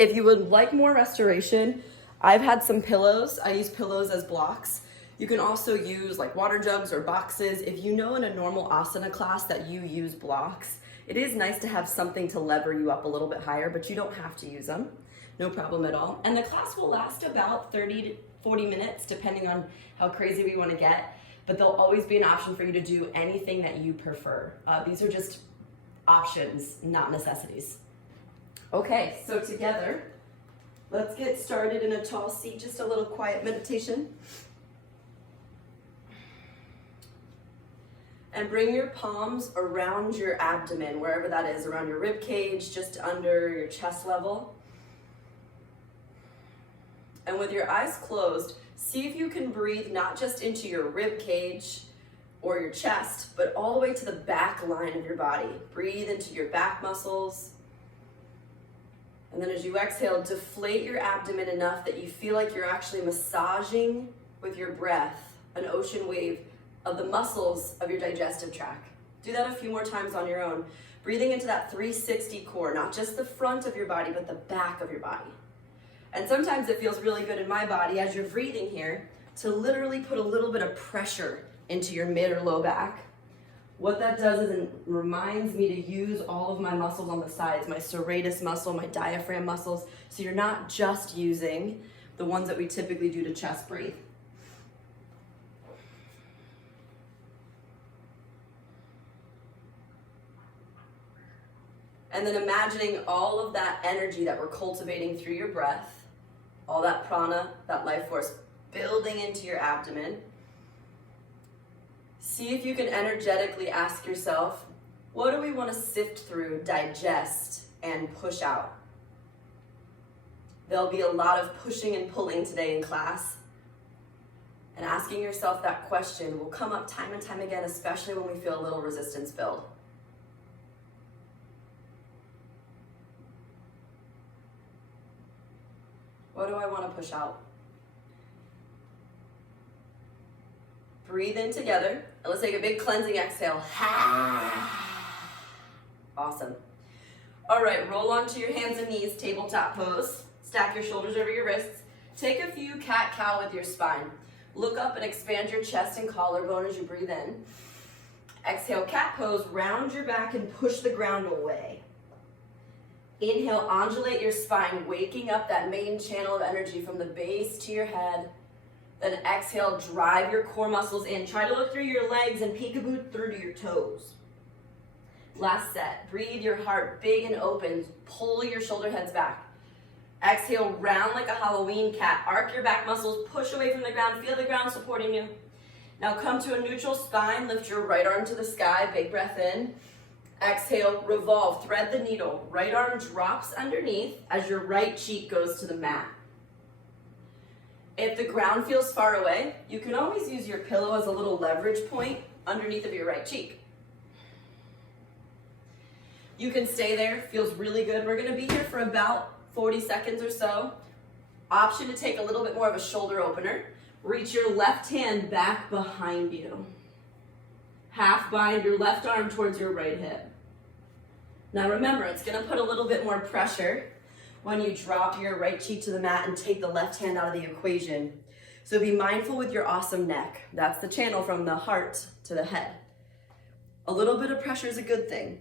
If you would like more restoration, I've had some pillows. I use pillows as blocks. You can also use like water jugs or boxes. If you know in a normal asana class that you use blocks, it is nice to have something to lever you up a little bit higher, but you don't have to use them. No problem at all. And the class will last about 30 to 40 minutes, depending on how crazy we want to get. But there'll always be an option for you to do anything that you prefer. These are just options, not necessities. Okay, so together, let's get started in a tall seat, just a little quiet meditation. And bring your palms around your abdomen, wherever that is, around your rib cage, just under your chest level. And with your eyes closed, see if you can breathe not just into your rib cage or your chest, but all the way to the back line of your body. Breathe into your back muscles. And then as you exhale, deflate your abdomen enough that you feel like you're actually massaging with your breath an ocean wave of the muscles of your digestive tract. Do that a few more times on your own. Breathing into that 360 core, not just the front of your body, but the back of your body. And sometimes it feels really good in my body as you're breathing here to literally put a little bit of pressure into your mid or low back. What that does is it reminds me to use all of my muscles on the sides, my serratus muscle, my diaphragm muscles, so you're not just using the ones that we typically do to chest breathe. And then imagining all of that energy that we're cultivating through your breath, all that prana, that life force, building into your abdomen. See if you can energetically ask yourself, what do we want to sift through, digest, and push out? There'll be a lot of pushing and pulling today in class. And asking yourself that question will come up time and time again, especially when we feel a little resistance build. What do I want to push out? Breathe in together, and let's take a big cleansing exhale. Awesome. All right, roll onto your hands and knees, tabletop pose. Stack your shoulders over your wrists. Take a few cat-cow with your spine. Look up and expand your chest and collarbone as you breathe in. Exhale, cat pose, round your back and push the ground away. Inhale, undulate your spine, waking up that main channel of energy from the base to your head. Then exhale, drive your core muscles in. Try to look through your legs and peekaboo through to your toes. Last set, breathe your heart big and open. Pull your shoulder heads back. Exhale, round like a Halloween cat. Arc your back muscles, push away from the ground. Feel the ground supporting you. Now come to a neutral spine. Lift your right arm to the sky. Big breath in. Exhale, revolve, thread the needle. Right arm drops underneath as your right cheek goes to the mat. If the ground feels far away, you can always use your pillow as a little leverage point underneath of your right cheek. You can stay there, feels really good. We're gonna be here for about 40 seconds or so. Option to take a little bit more of a shoulder opener. Reach your left hand back behind you. Half bind your left arm towards your right hip. Now remember, it's gonna put a little bit more pressure when you drop your right cheek to the mat and take the left hand out of the equation. So be mindful with your awesome neck. That's the channel from the heart to the head. A little bit of pressure is a good thing.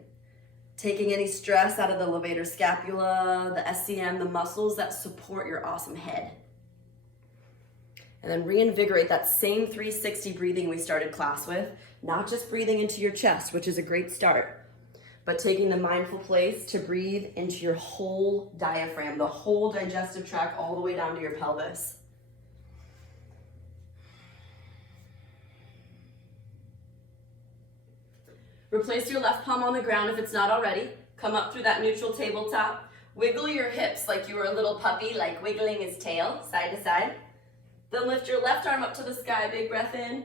Taking any stress out of the levator scapula, the SCM, the muscles that support your awesome head. And then reinvigorate that same 360 breathing we started class with, not just breathing into your chest, which is a great start, but taking the mindful place to breathe into your whole diaphragm, the whole digestive tract, all the way down to your pelvis. Replace your left palm on the ground if it's not already. Come up through that neutral tabletop. Wiggle your hips like you were a little puppy, like wiggling his tail side to side. Then lift your left arm up to the sky, big breath in.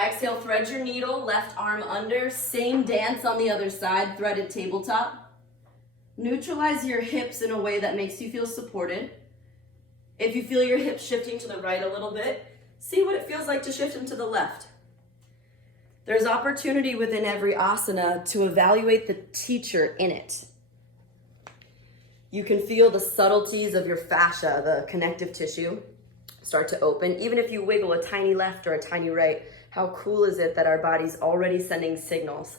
Exhale, thread your needle, left arm under. Same dance on the other side, threaded tabletop. Neutralize your hips in a way that makes you feel supported. If you feel your hips shifting to the right a little bit, see what it feels like to shift them to the left. There's opportunity within every asana to evaluate the teacher in it. You can feel the subtleties of your fascia, the connective tissue, start to open. Even if you wiggle a tiny left or a tiny right, how cool is it that our body's already sending signals?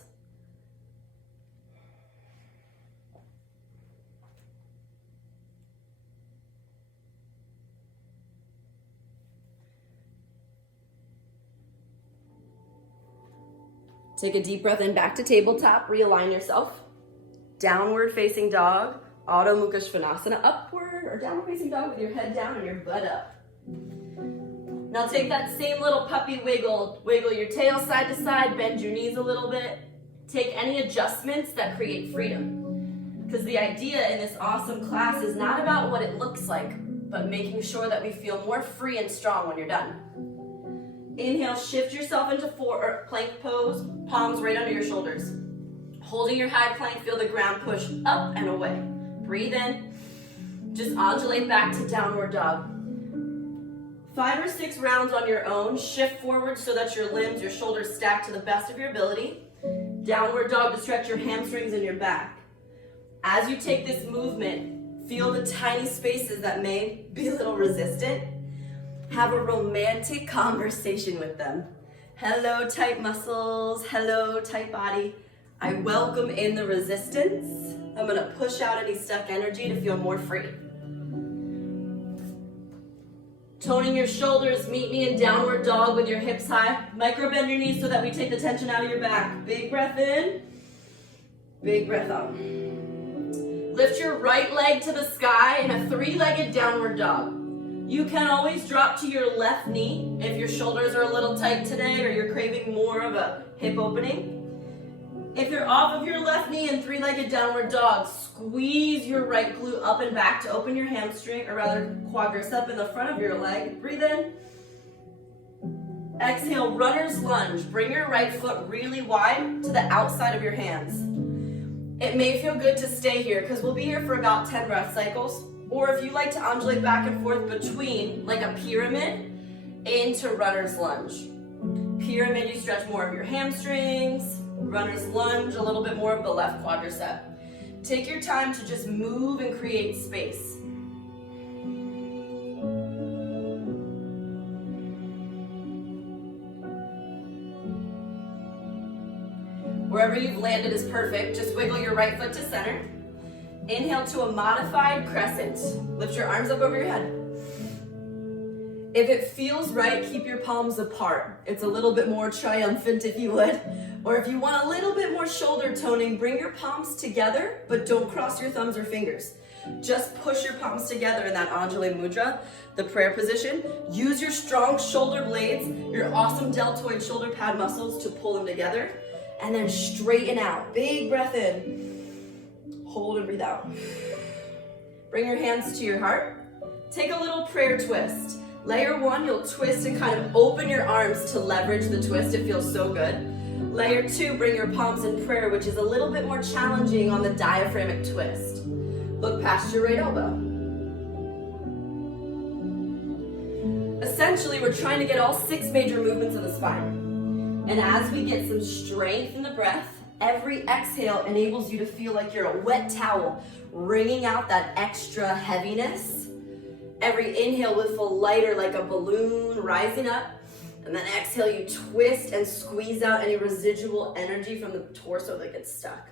Take a deep breath in, back to tabletop, realign yourself. Downward facing dog, Adho Mukha Svanasana, upward or downward facing dog with your head down and your butt up. Now take that same little puppy wiggle, wiggle your tail side to side, bend your knees a little bit. Take any adjustments that create freedom. Because the idea in this awesome class is not about what it looks like, but making sure that we feel more free and strong when you're done. Inhale, shift yourself into plank pose, palms right under your shoulders. Holding your high plank, feel the ground push up and away. Breathe in, just undulate back to downward dog. 5 or 6 rounds on your own, shift forward so that your limbs, your shoulders stack to the best of your ability. Downward dog to stretch your hamstrings and your back. As you take this movement, feel the tiny spaces that may be a little resistant. Have a romantic conversation with them. Hello, tight muscles. Hello, tight body. I welcome in the resistance. I'm gonna push out any stuck energy to feel more free. Toning your shoulders, meet me in downward dog with your hips high. Micro bend your knees so that we take the tension out of your back. Big breath in, big breath out. Lift your right leg to the sky in a 3-legged downward dog. You can always drop to your left knee if your shoulders are a little tight today or you're craving more of a hip opening. If you're off of your left knee in 3-legged downward dog, squeeze your right glute up and back to open your hamstring, or rather quadricep in the front of your leg. Breathe in. Exhale, runner's lunge. Bring your right foot really wide to the outside of your hands. It may feel good to stay here because we'll be here for about 10 breath cycles. Or if you like to undulate back and forth between, like a pyramid, into runner's lunge. Pyramid, you stretch more of your hamstrings. Runner's lunge, a little bit more of the left quadricep. Take your time to just move and create space. Wherever you've landed is perfect. Just wiggle your right foot to center. Inhale to a modified crescent. Lift your arms up over your head. If it feels right, keep your palms apart. It's a little bit more triumphant if you would. Or if you want a little bit more shoulder toning, bring your palms together, but don't cross your thumbs or fingers. Just push your palms together in that Anjali Mudra, the prayer position. Use your strong shoulder blades, your awesome deltoid shoulder pad muscles to pull them together. And then straighten out. Big breath in. Hold and breathe out. Bring your hands to your heart. Take a little prayer twist. Layer 1, you'll twist and kind of open your arms to leverage the twist. It feels so good. Layer 2, bring your palms in prayer, which is a little bit more challenging on the diaphragmic twist. Look past your right elbow. Essentially, we're trying to get all 6 major movements of the spine. And as we get some strength in the breath, every exhale enables you to feel like you're a wet towel, wringing out that extra heaviness. Every inhale will feel lighter like a balloon rising up. And then exhale, you twist and squeeze out any residual energy from the torso that gets stuck.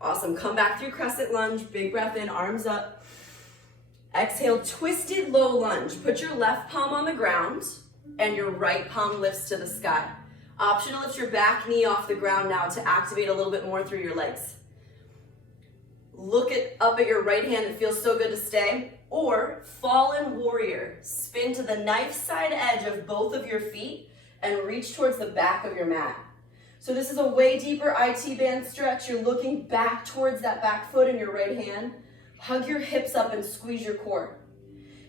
Awesome. Come back through crescent lunge. Big breath in, arms up. Exhale, twisted low lunge. Put your left palm on the ground and your right palm lifts to the sky. Option to lift your back knee off the ground now to activate a little bit more through your legs. Look up at your right hand. It feels so good to stay. Or fallen warrior. Spin to the knife side edge of both of your feet and reach towards the back of your mat. So this is a way deeper IT band stretch. You're looking back towards that back foot in your right hand. Hug your hips up and squeeze your core.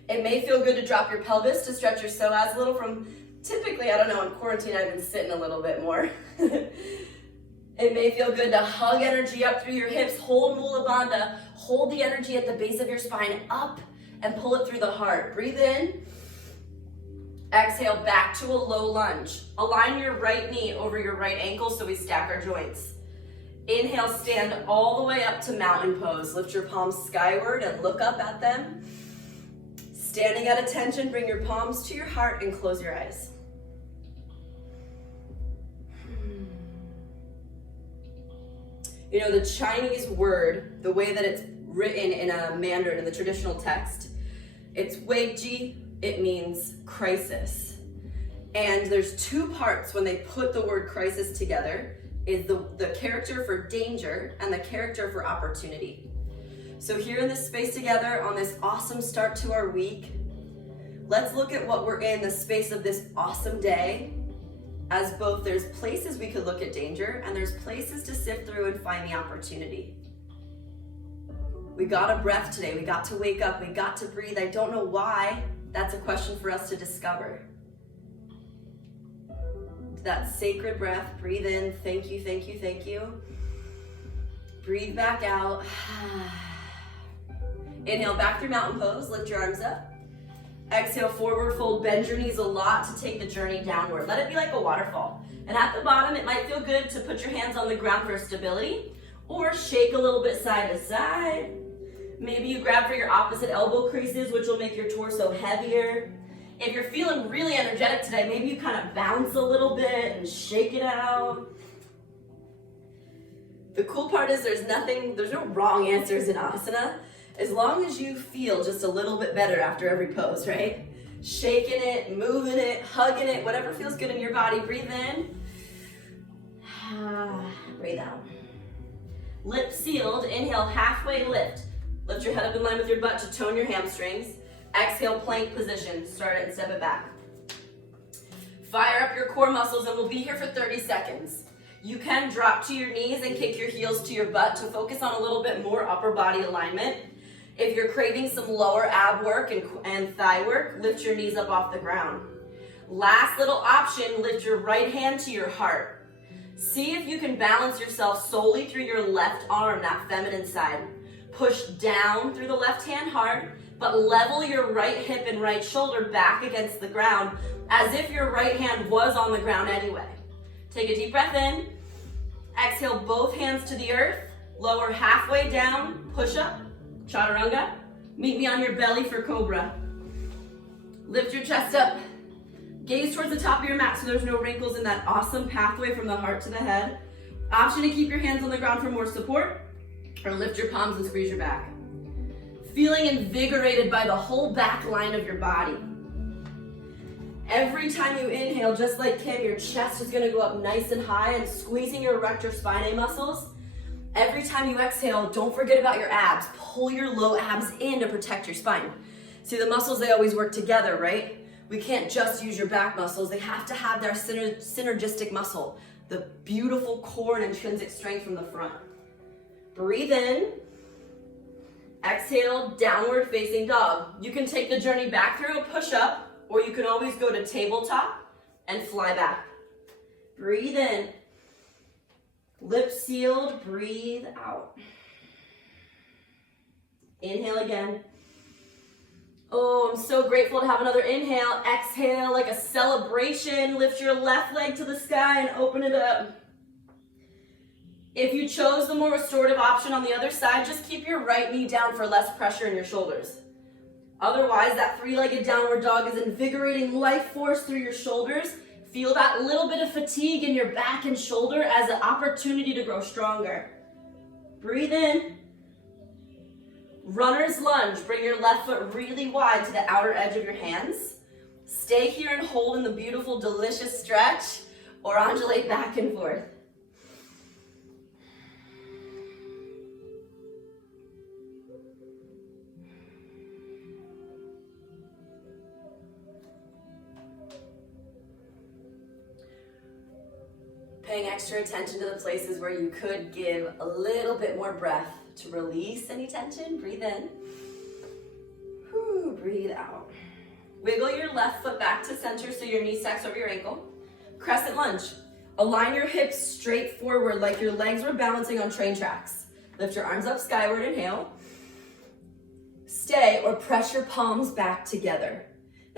It may feel good to drop your pelvis to stretch your psoas a little from, typically, I don't know, in quarantine I've been sitting a little bit more. It may feel good to hug energy up through your hips, hold Mula Bandha, hold the energy at the base of your spine up and pull it through the heart. Breathe in, exhale back to a low lunge. Align your right knee over your right ankle so we stack our joints. Inhale, stand all the way up to mountain pose. Lift your palms skyward and look up at them. Standing at attention, bring your palms to your heart and close your eyes. You know, the Chinese word, the way that it's written in a Mandarin, in the traditional text, it's weiji, it means crisis. And there's two parts when they put the word crisis together, is the character for danger and the character for opportunity. So here in this space together on this awesome start to our week, let's look at what we're in the space of this awesome day as both there's places we could look at danger and there's places to sift through and find the opportunity. We got a breath today, we got to wake up, we got to breathe. I don't know why. That's a question for us to discover. That sacred breath, breathe in, thank you, thank you, thank you. Breathe back out. Inhale back through mountain pose, lift your arms up. Exhale, forward fold, bend your knees a lot to take the journey downward. Let it be like a waterfall. And at the bottom, it might feel good to put your hands on the ground for stability or shake a little bit side to side. Maybe you grab for your opposite elbow creases, which will make your torso heavier. If you're feeling really energetic today, maybe you kind of bounce a little bit and shake it out. The cool part is there's no wrong answers in asana, as long as you feel just a little bit better after every pose, right? Shaking it, moving it, hugging it, whatever feels good in your body. Breathe in, breathe out. Lips sealed, inhale, halfway lift. Lift your head up in line with your butt to tone your hamstrings. Exhale, plank position. Start it and step it back. Fire up your core muscles and we'll be here for 30 seconds. You can drop to your knees and kick your heels to your butt to focus on a little bit more upper body alignment. If you're craving some lower ab work and thigh work, lift your knees up off the ground. Last little option, lift your right hand to your heart. See if you can balance yourself solely through your left arm, that feminine side. Push down through the left hand hard, but level your right hip and right shoulder back against the ground as if your right hand was on the ground anyway. Take a deep breath in. Exhale, both hands to the earth. Lower halfway down, push up, chaturanga. Meet me on your belly for cobra. Lift your chest up. Gaze towards the top of your mat so there's no wrinkles in that awesome pathway from the heart to the head. Option to keep your hands on the ground for more support, or lift your palms and squeeze your back. Feeling invigorated by the whole back line of your body. Every time you inhale, just like Kim, your chest is gonna go up nice and high and squeezing your erector spinae muscles. Every time you exhale, don't forget about your abs. Pull your low abs in to protect your spine. See, the muscles, they always work together, right? We can't just use your back muscles. They have to have their synergistic muscle, the beautiful core and intrinsic strength from the front. Breathe in. Exhale, downward facing dog. You can take the journey back through a push-up, or you can always go to tabletop and fly back. Breathe in. Lips sealed, breathe out. Inhale again. Oh, I'm so grateful to have another inhale. Exhale like a celebration. Lift your left leg to the sky and open it up. If you chose the more restorative option on the other side, just keep your right knee down for less pressure in your shoulders. Otherwise, that three-legged downward dog is invigorating life force through your shoulders. Feel that little bit of fatigue in your back and shoulder as an opportunity to grow stronger. Breathe in. Runner's lunge. Bring your left foot really wide to the outer edge of your hands. Stay here and hold in the beautiful, delicious stretch, or undulate back and forth. Paying extra attention to the places where you could give a little bit more breath to release any tension. Breathe in. Whew, breathe out. Wiggle your left foot back to center so your knee stacks over your ankle. Crescent lunge. Align your hips straight forward like your legs were balancing on train tracks. Lift your arms up skyward, inhale. Stay or press your palms back together.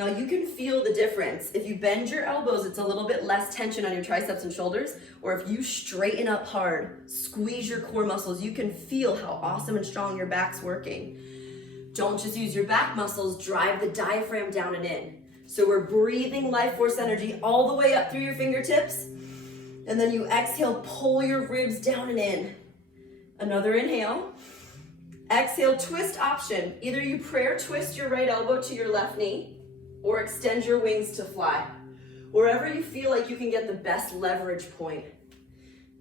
Now you can feel the difference. If you bend your elbows, it's a little bit less tension on your triceps and shoulders, or if you straighten up hard, squeeze your core muscles, you can feel how awesome and strong your back's working. Don't just use your back muscles, drive the diaphragm down and in. So we're breathing life force energy all the way up through your fingertips, and then you exhale, pull your ribs down and in. Another inhale. Exhale, twist option. Either you prayer twist your right elbow to your left knee, or extend your wings to fly. Wherever you feel like you can get the best leverage point.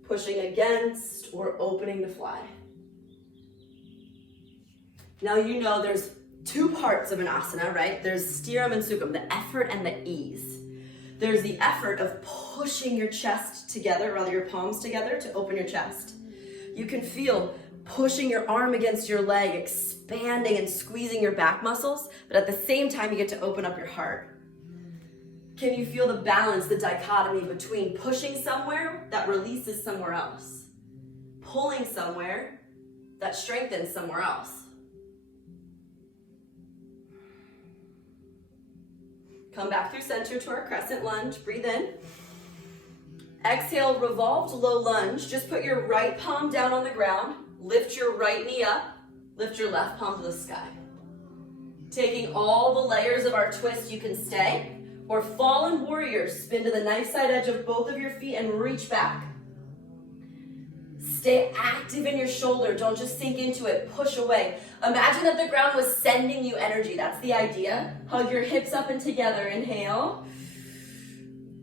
Pushing against or opening to fly. Now you know there's two parts of an asana, right? There's _Ṭhiram and _Sukham, the effort and the ease. There's the effort of pushing your chest together, rather your palms together to open your chest. You can feel pushing your arm against your leg, expanding and squeezing your back muscles, but at the same time you get to open up your heart. Can you feel the balance, the dichotomy between pushing somewhere that releases somewhere else, pulling somewhere that strengthens somewhere else? Come back through center to our crescent lunge. Breathe in. Exhale, revolved low lunge. Just put your right palm down on the ground. Lift your right knee up. Lift your left palm to the sky. Taking all the layers of our twist, you can stay. Or fallen warrior, spin to the knife side edge of both of your feet and reach back. Stay active in your shoulder. Don't just sink into it. Push away. Imagine that the ground was sending you energy. That's the idea. Hug your hips up and together. Inhale.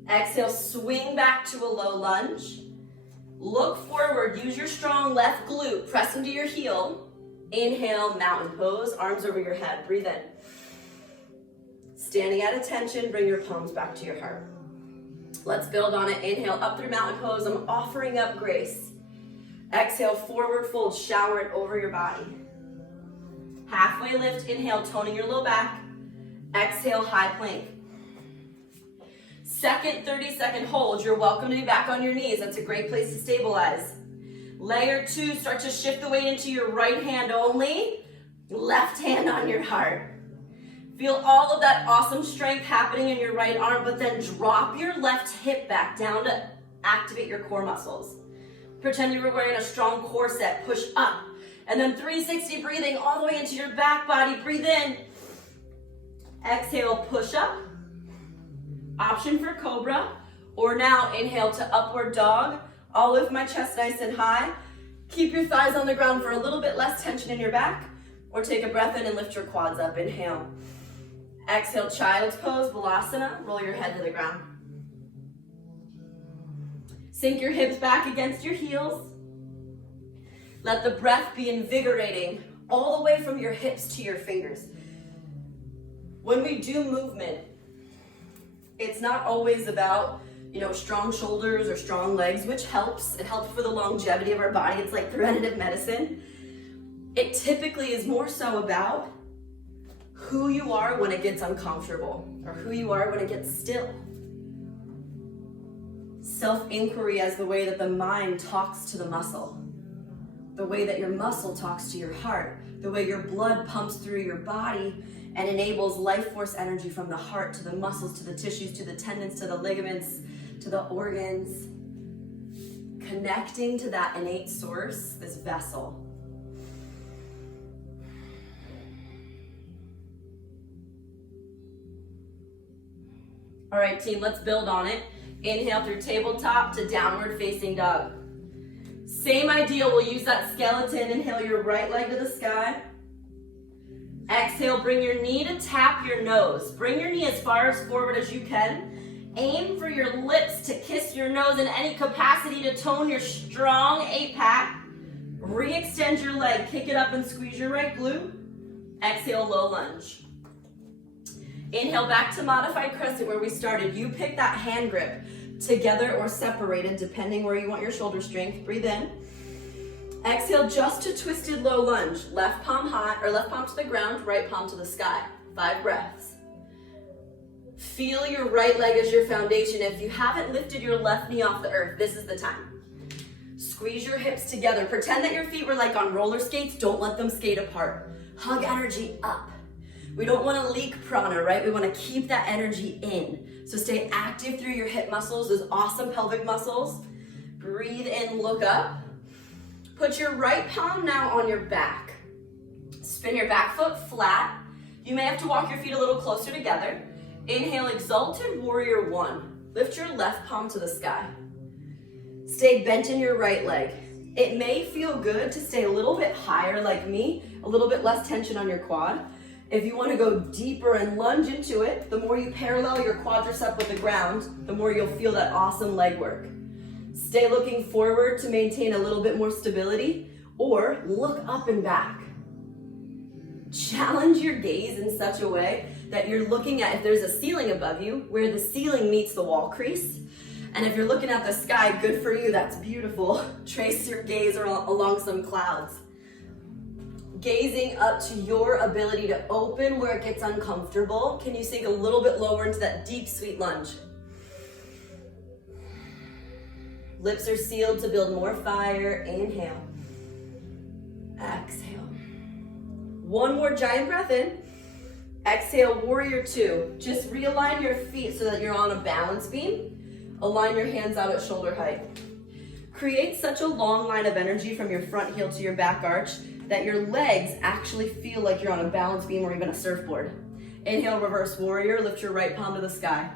Exhale, swing back to a low lunge. Look forward. Use your strong left glute. Press into your heel. Inhale, mountain pose. Arms over your head. Breathe in. Standing at attention. Bring your palms back to your heart. Let's build on it. Inhale, up through mountain pose. I'm offering up grace. Exhale, forward fold, shower it over your body. Halfway lift, inhale, toning your low back. Exhale, high plank. Second 30-second hold. You're welcome to be back on your knees. That's a great place to stabilize. Layer 2, start to shift the weight into your right hand only. Left hand on your heart. Feel all of that awesome strength happening in your right arm, but then drop your left hip back down to activate your core muscles. Pretend you were wearing a strong corset. Push up. And then 360 breathing all the way into your back body. Breathe in. Exhale, push up. Option for cobra. Or now inhale to upward dog. I'll lift my chest nice and high. Keep your thighs on the ground for a little bit less tension in your back. Or take a breath in and lift your quads up. Inhale. Exhale, child's pose, balasana. Roll your head to the ground. Sink your hips back against your heels. Let the breath be invigorating all the way from your hips to your fingers. When we do movement, it's not always about, strong shoulders or strong legs, which helps. It helps for the longevity of our body. It's like preventative medicine. It typically is more so about who you are when it gets uncomfortable, or who you are when it gets still. Self-inquiry as the way that the mind talks to the muscle, the way that your muscle talks to your heart, the way your blood pumps through your body and enables life force energy from the heart to the muscles, to the tissues, to the tendons, to the ligaments, to the organs. Connecting to that innate source, this vessel. All right, team, let's build on it. Inhale through tabletop to downward facing dog. Same idea, we'll use that skeleton. Inhale your right leg to the sky. Exhale, bring your knee to tap your nose. Bring your knee as far as forward as you can. Aim for your lips to kiss your nose in any capacity to tone your strong 8-pack. Re-extend your leg, kick it up and squeeze your right glute. Exhale, low lunge. Inhale back to modified crescent where we started. You pick that hand grip, together or separated, depending where you want your shoulder strength. Breathe in. Exhale just to twisted low lunge. Left palm high, or left palm to the ground, right palm to the sky. 5 breaths. Feel your right leg as your foundation. If you haven't lifted your left knee off the earth, this is the time. Squeeze your hips together. Pretend that your feet were like on roller skates. Don't let them skate apart. Hug energy up. We don't want to leak prana, right? We want to keep that energy in. So stay active through your hip muscles, those awesome pelvic muscles. Breathe in, look up. Put your right palm now on your back. Spin your back foot flat. You may have to walk your feet a little closer together. Inhale, exalted warrior one. Lift your left palm to the sky. Stay bent in your right leg. It may feel good to stay a little bit higher like me, a little bit less tension on your quad. If you want to go deeper and lunge into it, the more you parallel your quadricep with the ground, the more you'll feel that awesome leg work. Stay looking forward to maintain a little bit more stability, or look up and back. Challenge your gaze in such a way that you're looking at if there's a ceiling above you, where the ceiling meets the wall crease. And if you're looking at the sky, good for you, that's beautiful. Trace your gaze along some clouds. Gazing up to your ability to open where it gets uncomfortable. Can you sink a little bit lower into that deep, sweet lunge? Lips are sealed to build more fire. Inhale. Exhale. One more giant breath in. Exhale, warrior two. Just realign your feet so that you're on a balance beam. Align your hands out at shoulder height. Create such a long line of energy from your front heel to your back arch that your legs actually feel like you're on a balance beam or even a surfboard. Inhale, reverse warrior. Lift your right palm to the sky.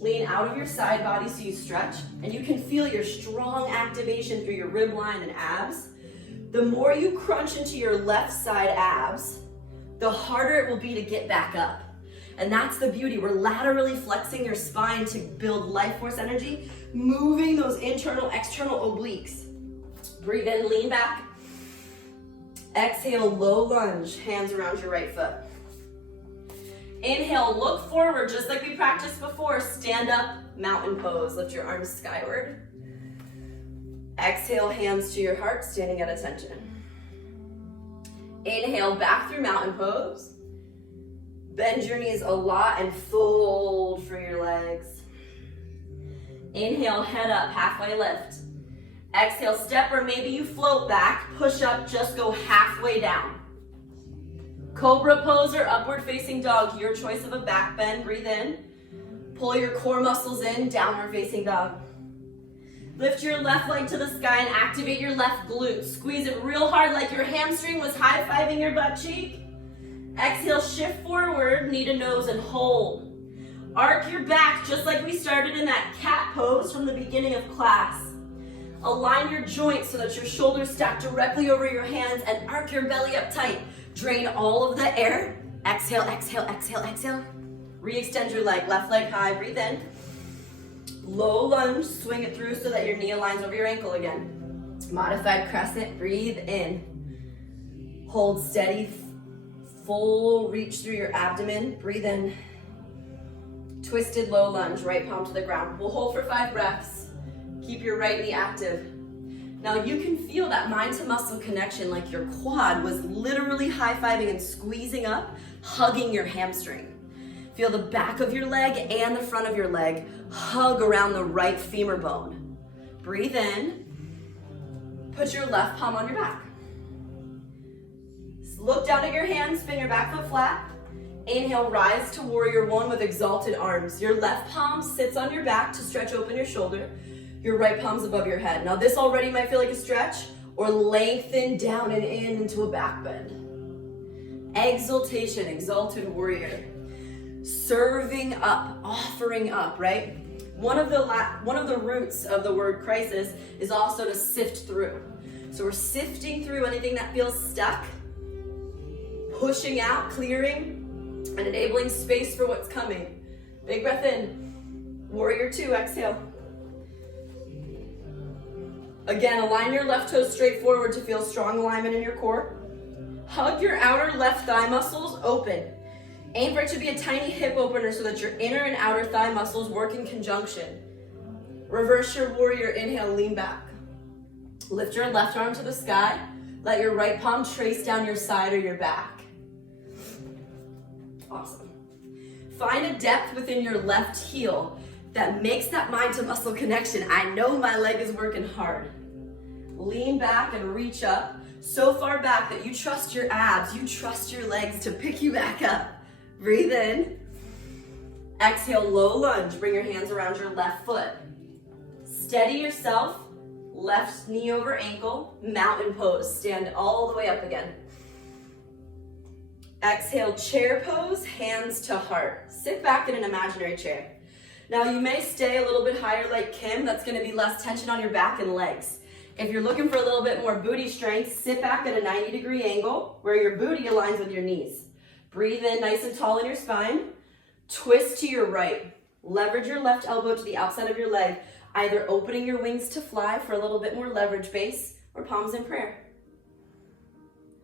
Lean out of your side body so you stretch, and you can feel your strong activation through your rib line and abs. The more you crunch into your left side abs, the harder it will be to get back up. And that's the beauty. We're laterally flexing your spine to build life force energy, moving those internal, external obliques. Breathe in, lean back. Exhale, low lunge, hands around your right foot. Inhale, look forward, just like we practiced before. Stand up, mountain pose. Lift your arms skyward. Exhale, hands to your heart, standing at attention. Inhale, back through mountain pose. Bend your knees a lot and fold for your legs. Inhale, head up, halfway lift. Exhale, step, or maybe you float back. Push up, just go halfway down. Cobra pose or upward facing dog, your choice of a back bend. Breathe in. Pull your core muscles in, downward facing dog. Lift your left leg to the sky and activate your left glute. Squeeze it real hard like your hamstring was high-fiving your butt cheek. Exhale, shift forward, knee to nose, and hold. Arc your back just like we started in that cat pose from the beginning of class. Align your joints so that your shoulders stack directly over your hands and arc your belly up tight. Drain all of the air. Exhale, exhale, exhale, exhale. Re-extend your leg, left leg high, breathe in. Low lunge, swing it through so that your knee aligns over your ankle again. Modified crescent, breathe in. Hold steady, full reach through your abdomen, breathe in. Twisted low lunge, right palm to the ground. We'll hold for 5 breaths. Keep your right knee active. Now you can feel that mind to muscle connection, like your quad was literally high-fiving and squeezing up, hugging your hamstring. Feel the back of your leg and the front of your leg hug around the right femur bone. Breathe in. Put your left palm on your back. Look down at your hands, spin your back foot flat. Inhale, rise to warrior one with exalted arms. Your left palm sits on your back to stretch open your shoulder. Your right palm's above your head. Now this already might feel like a stretch, or lengthen down and in into a back bend. Exaltation, exalted warrior. Serving up, offering up, right? One of the roots of the word crisis is also to sift through. So we're sifting through anything that feels stuck, pushing out, clearing, and enabling space for what's coming. Big breath in. Warrior two, exhale. Again, align your left toes straight forward to feel strong alignment in your core. Hug your outer left thigh muscles open. Aim for it to be a tiny hip opener so that your inner and outer thigh muscles work in conjunction. Reverse your warrior, inhale, lean back. Lift your left arm to the sky. Let your right palm trace down your side or your back. Awesome. Find a depth within your left heel that makes that mind to muscle connection. I know my leg is working hard. Lean back and reach up so far back that you trust your abs, you trust your legs to pick you back up. Breathe in. Exhale, low lunge. Bring your hands around your left foot. Steady yourself. Left knee over ankle. Mountain pose. Stand all the way up again. Exhale, chair pose, hands to heart. Sit back in an imaginary chair. Now you may stay a little bit higher like Kim. That's going to be less tension on your back and legs. If you're looking for a little bit more booty strength, sit back at a 90-degree angle where your booty aligns with your knees. Breathe in nice and tall in your spine. Twist to your right. Leverage your left elbow to the outside of your leg, either opening your wings to fly for a little bit more leverage base or palms in prayer.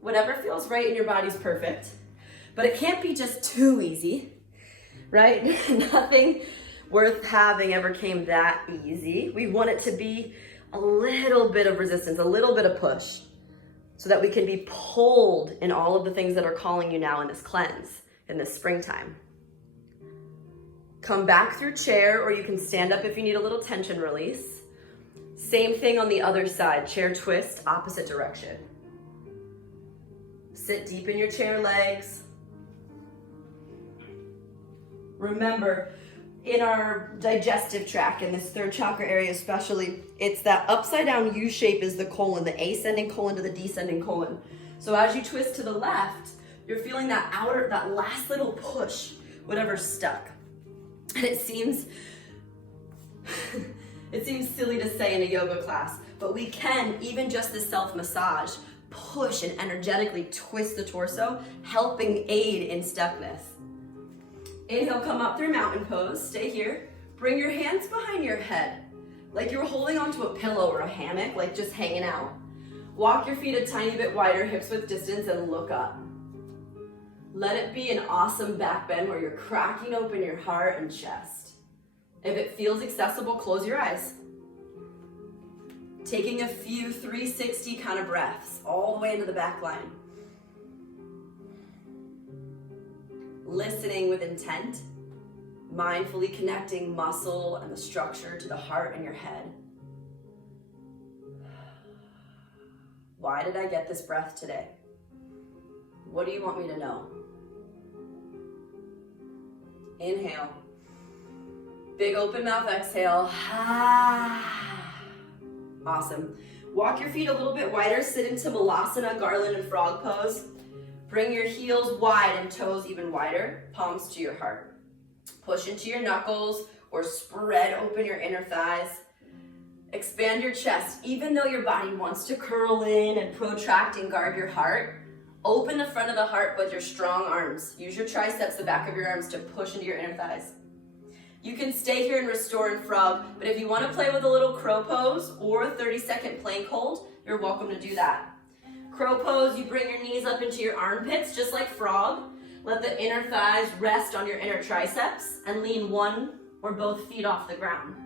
Whatever feels right in your body's perfect, but it can't be just too easy, right? Nothing worth having ever came that easy. We want it to be a little bit of resistance, a little bit of push, so that we can be pulled in all of the things that are calling you now in this cleanse, in this springtime. Come back through chair, or you can stand up if you need a little tension release. Same thing on the other side, chair twist, opposite direction. Sit deep in your chair legs. Remember, in our digestive tract, in this third chakra area especially, it's that upside down U shape is the colon, the ascending colon to the descending colon. So as you twist to the left, you're feeling that last little push, whatever's stuck. And it seems silly to say in a yoga class, but we can, even just this self-massage, push and energetically twist the torso, helping aid in stuckness. Inhale, come up through mountain pose. Stay here. Bring your hands behind your head, like you're holding onto a pillow or a hammock, like just hanging out. Walk your feet a tiny bit wider, hips width distance, and look up. Let it be an awesome back bend where you're cracking open your heart and chest. If it feels accessible, close your eyes. Taking a few 360 kind of breaths all the way into the back line. Listening with intent, mindfully connecting muscle and the structure to the heart and your head. Why did I get this breath today? What do you want me to know? Inhale. Big open mouth, exhale. Awesome. Walk your feet a little bit wider, sit into Malasana, garland, and frog pose. Bring your heels wide and toes even wider, palms to your heart. Push into your knuckles or spread open your inner thighs. Expand your chest. Even though your body wants to curl in and protract and guard your heart, open the front of the heart with your strong arms. Use your triceps, the back of your arms, to push into your inner thighs. You can stay here and restore in frog, but if you want to play with a little crow pose or a 30-second plank hold, you're welcome to do that. Crow pose, you bring your knees up into your armpits, just like frog. Let the inner thighs rest on your inner triceps and lean one or both feet off the ground.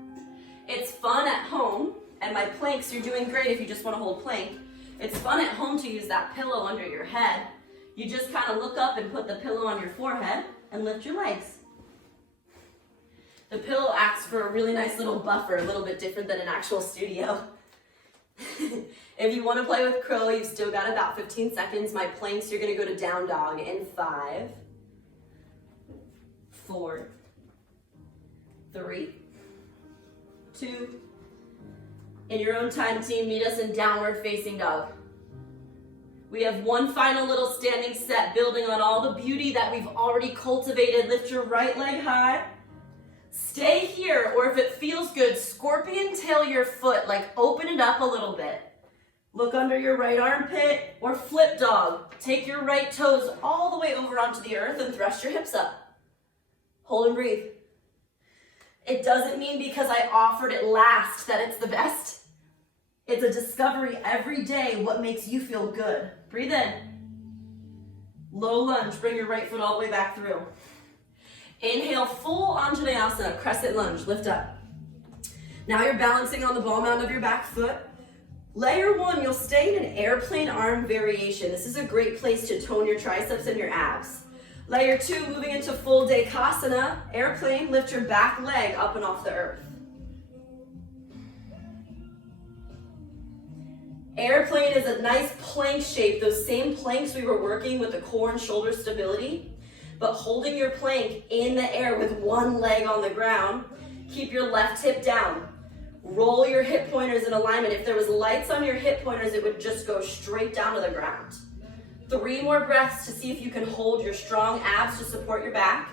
It's fun at home, and my planks, you're doing great if you just want to hold plank. It's fun at home to use that pillow under your head. You just kind of look up and put the pillow on your forehead and lift your legs. The pillow acts for a really nice little buffer, a little bit different than an actual studio. If you want to play with crow, you've still got about 15 seconds. My planks, you're going to go to down dog in 5, 4, 3, 2. In your own time, team, meet us in downward facing dog. We have one final little standing set, building on all the beauty that we've already cultivated. Lift your right leg high. Stay here, or if it feels good, scorpion tail your foot, like open it up a little bit. Look under your right armpit, or flip dog. Take your right toes all the way over onto the earth and thrust your hips up. Hold and breathe. It doesn't mean because I offered it last that it's the best. It's a discovery every day what makes you feel good. Breathe in. Low lunge, bring your right foot all the way back through. Inhale, full Anjaneyasana, crescent lunge, lift up. Now you're balancing on the ball mound of your back foot. Layer 1, you'll stay in an airplane arm variation. This is a great place to tone your triceps and your abs. Layer 2, moving into full Dekasana, airplane, lift your back leg up and off the earth. Airplane is a nice plank shape, those same planks we were working with the core and shoulder stability. but holding your plank in the air with one leg on the ground. Keep your left hip down. Roll your hip pointers in alignment. If there was lights on your hip pointers, it would just go straight down to the ground. 3 more breaths to see if you can hold your strong abs to support your back.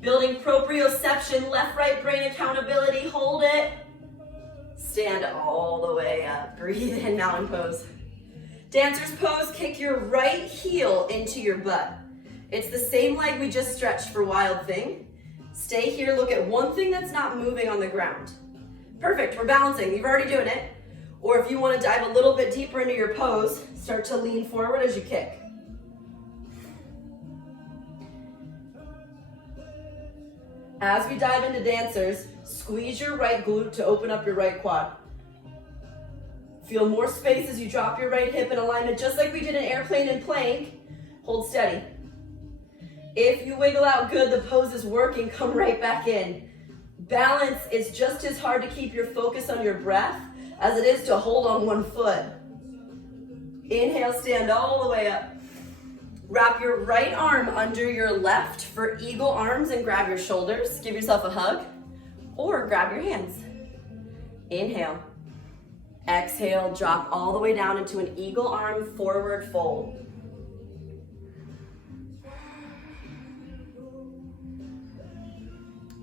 Building proprioception, left-right brain accountability, hold it. Stand all the way up. Breathe in, mountain pose. Dancer's pose, kick your right heel into your butt. It's the same leg we just stretched for Wild Thing. Stay here, look at one thing that's not moving on the ground. Perfect, we're balancing, you're already doing it. Or if you want to dive a little bit deeper into your pose, start to lean forward as you kick. As we dive into dancers, squeeze your right glute to open up your right quad. Feel more space as you drop your right hip in alignment, just like we did in airplane and plank. Hold steady. If you wiggle out good, the pose is working, come right back in. Balance is just as hard to keep your focus on your breath as it is to hold on one foot. Inhale, stand all the way up. Wrap your right arm under your left for eagle arms and grab your shoulders. Give yourself a hug or grab your hands. Inhale. Exhale, drop all the way down into an eagle arm forward fold.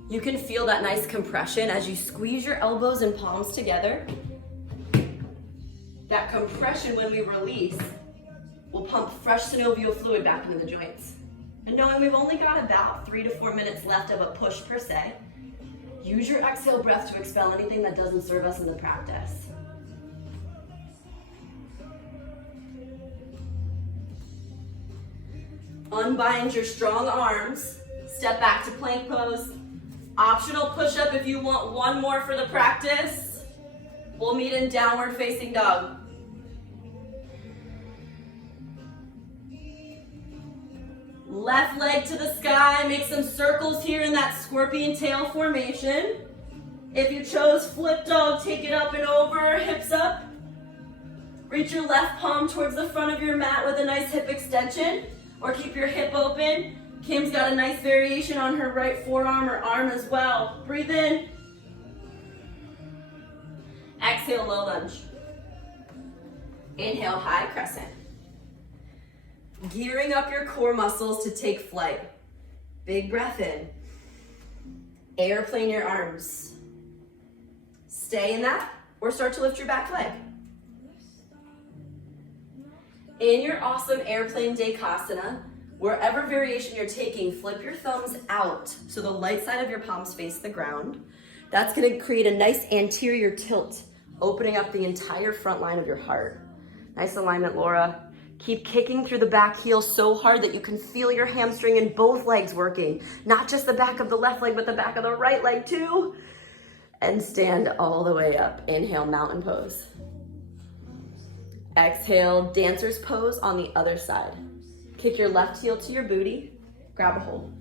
You can feel that nice compression as you squeeze your elbows and palms together. That compression when we release will pump fresh synovial fluid back into the joints. And knowing we've only got about 3 to 4 minutes left of a push per se, use your exhale breath to expel anything that doesn't serve us in the practice. Unbind your strong arms, step back to plank pose. Optional push-up if you want one more for the practice. We'll meet in downward facing dog. Left leg to the sky, make some circles here in that scorpion tail formation. If you chose flip dog, take it up and over, hips up. Reach your left palm towards the front of your mat with a nice hip extension, or keep your hip open. Kim's got a nice variation on her right forearm or arm as well. Breathe in. Exhale, low lunge. Inhale, high crescent. Gearing up your core muscles to take flight. Big breath in. Airplane your arms. Stay in that, or start to lift your back leg. In your awesome airplane Dekasana, wherever variation you're taking, flip your thumbs out so the light side of your palms face the ground. That's going to create a nice anterior tilt, opening up the entire front line of your heart. Nice alignment, Laura. Keep kicking through the back heel so hard that you can feel your hamstring in both legs working. Not just the back of the left leg, but the back of the right leg too. And stand all the way up. Inhale, mountain pose. Exhale, dancer's pose on the other side. Kick your left heel to your booty, grab a hold.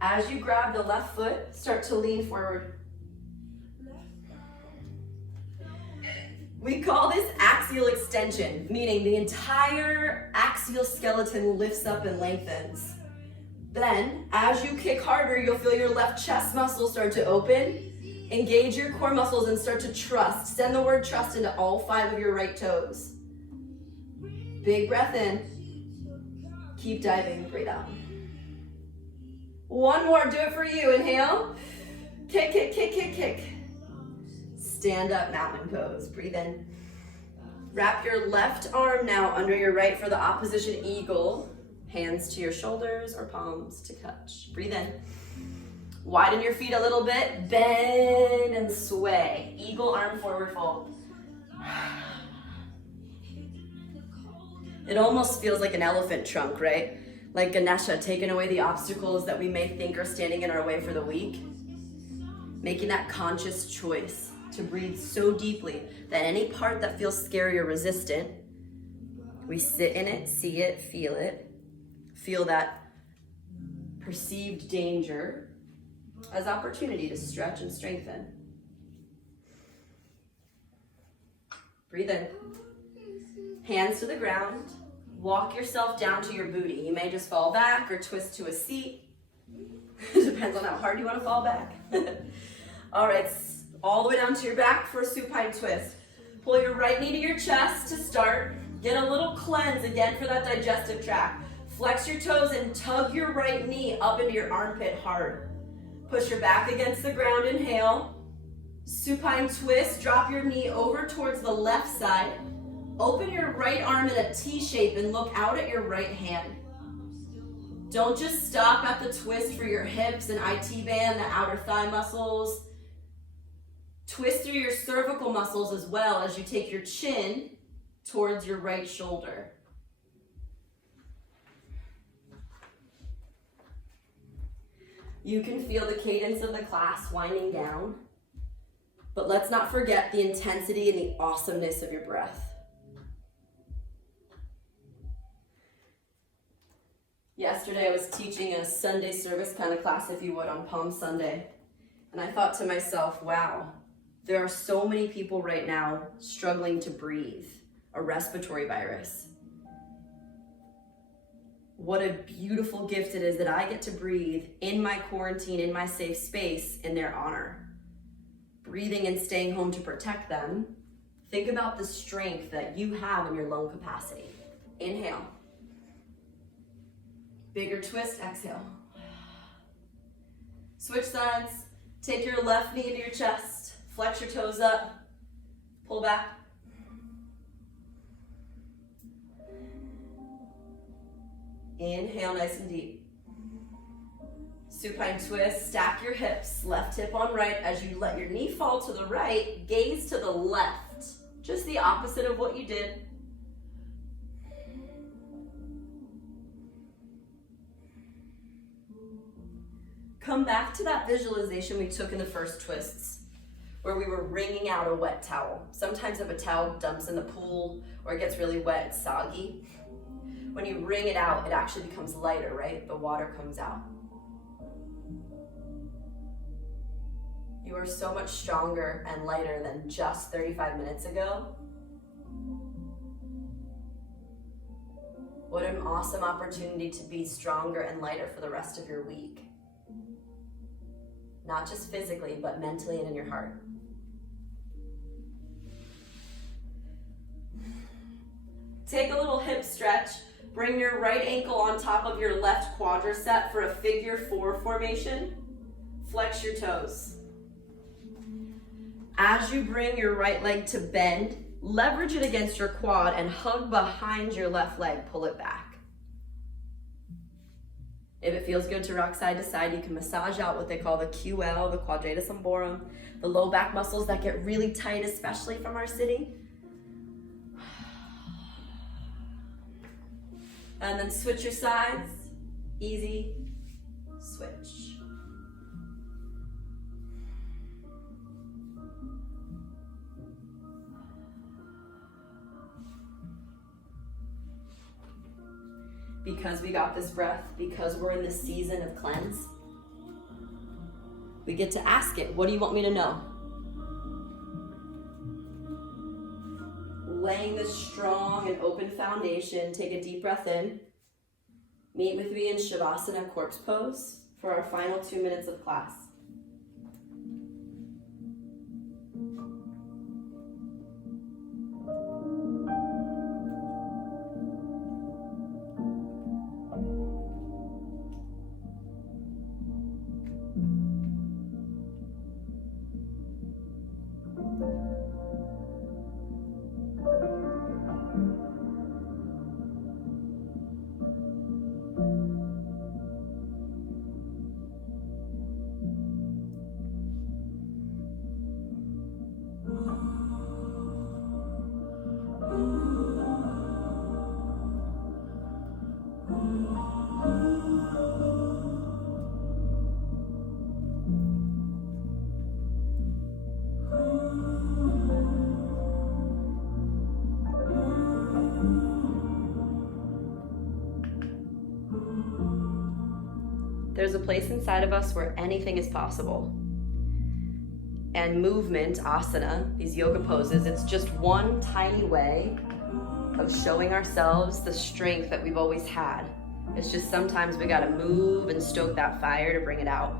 As you grab the left foot, start to lean forward. We call this axial extension, meaning the entire axial skeleton lifts up and lengthens. Then, as you kick harder, you'll feel your left chest muscles start to open. Engage your core muscles and start to trust. Send the word trust into all 5 of your right toes. Big breath in. Keep diving, breathe out. One more, do it for you. Inhale. Kick, kick, kick, kick, kick. Stand up, mountain pose. Breathe in. Wrap your left arm now under your right for the opposition eagle. Hands to your shoulders or palms to touch. Breathe in. Widen your feet a little bit. Bend and sway. Eagle arm forward fold. It almost feels like an elephant trunk, right? Like Ganesha, taking away the obstacles that we may think are standing in our way for the week. Making that conscious choice to breathe so deeply that any part that feels scary or resistant, we sit in it, see it, feel that perceived danger as opportunity to stretch and strengthen. Breathe in. Hands to the ground. walk yourself down to your booty. You may just fall back or twist to a seat. Depends on how hard you want to fall back. All right, all the way down to your back for a supine twist. Pull your right knee to your chest to start. Get a little cleanse again for that digestive tract. Flex your toes and tug your right knee up into your armpit hard. Push your back against the ground, inhale. Supine twist, drop your knee over towards the left side. Open your right arm in a T shape and look out at your right hand. Don't just stop at the twist for your hips and IT band, the outer thigh muscles. Twist through your cervical muscles as well as you take your chin towards your right shoulder. You can feel the cadence of the class winding down, but let's not forget the intensity and the awesomeness of your breath. Yesterday I was teaching a Sunday service kind of class, if you would, on Palm Sunday. And I thought to myself, wow, there are so many people right now struggling to breathe, a respiratory virus. What a beautiful gift it is that I get to breathe in my quarantine, in my safe space, in their honor. Breathing and staying home to protect them. Think about the strength that you have in your lung capacity. Inhale. Bigger twist, exhale. Switch sides. Take your left knee to your chest. Flex your toes up. Pull back. Inhale nice and deep. Supine twist, stack your hips, left hip on right. As you let your knee fall to the right, gaze to the left. Just the opposite of what you did. Come back to that visualization we took in the first twists, where we were wringing out a wet towel. Sometimes if a towel dumps in the pool or it gets really wet, it's soggy. When you wring it out, it actually becomes lighter, right? The water comes out. You are so much stronger and lighter than just 35 minutes ago. What an awesome opportunity to be stronger and lighter for the rest of your week. Not just physically, but mentally and in your heart. Take a little hip stretch. Bring your right ankle on top of your left quadricep for a figure 4 formation. Flex your toes. As you bring your right leg to bend, leverage it against your quad and hug behind your left leg. Pull it back. If it feels good to rock side to side, you can massage out what they call the QL, the quadratus lumborum, the low back muscles that get really tight, especially from our sitting. And then switch your sides. Easy. Switch. Because we got this breath, because we're in this season of cleanse, we get to ask it, what do you want me to know? Laying this strong and open foundation, take a deep breath in. Meet with me in Shavasana corpse pose for our final 2 minutes of class. There's a place inside of us where anything is possible. And movement, asana, these yoga poses, it's just one tiny way of showing ourselves the strength that we've always had. It's just sometimes we gotta move and stoke that fire to bring it out.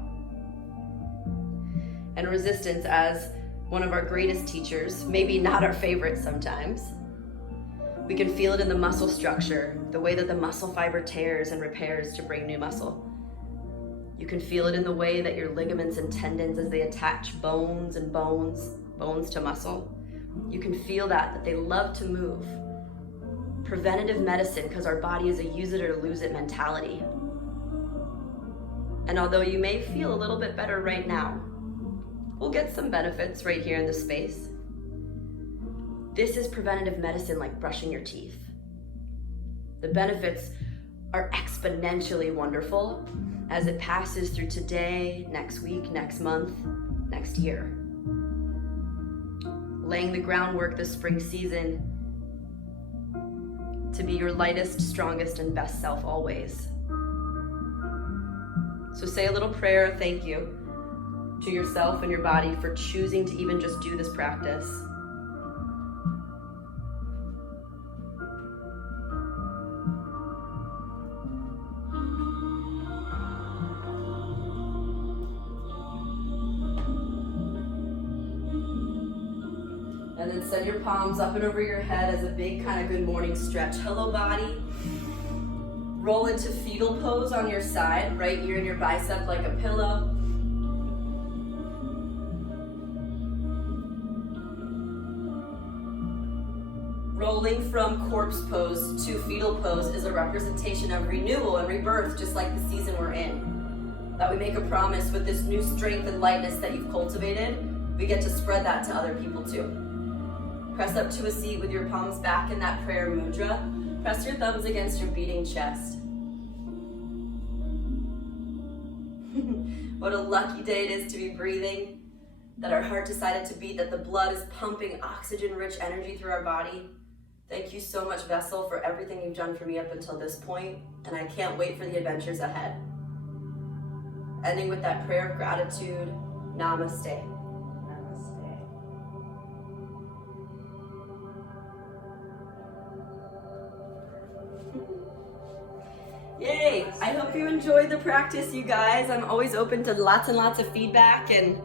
And resistance, as one of our greatest teachers, maybe not our favorite sometimes, we can feel it in the muscle structure, the way that the muscle fiber tears and repairs to bring new muscle. You can feel it in the way that your ligaments and tendons, as they attach bones and bones to muscle. You can feel that they love to move. Preventative medicine, because our body is a use it or lose it mentality. And although you may feel a little bit better right now, we'll get some benefits right here in this space. This is preventative medicine, like brushing your teeth. The benefits are exponentially wonderful as it passes through today, next week, next month, next year. Laying the groundwork this spring season to be your lightest, strongest, and best self always. So say a little prayer of thank you to yourself and your body for choosing to even just do this practice. And then send your palms up and over your head as a big kind of good morning stretch. Hello, body. Roll into fetal pose on your side, right ear in your bicep like a pillow. Rolling from corpse pose to fetal pose is a representation of renewal and rebirth, just like the season we're in. That we make a promise with this new strength and lightness that you've cultivated, we get to spread that to other people too. Press up to a seat with your palms back in that prayer mudra. Press your thumbs against your beating chest. What a lucky day it is to be breathing, that our heart decided to beat, that the blood is pumping oxygen-rich energy through our body. Thank you so much, Vessel, for everything you've done for me up until this point, and I can't wait for the adventures ahead. Ending with that prayer of gratitude, namaste. Yay! I hope you enjoyed the practice, you guys. I'm always open to lots and lots of feedback, and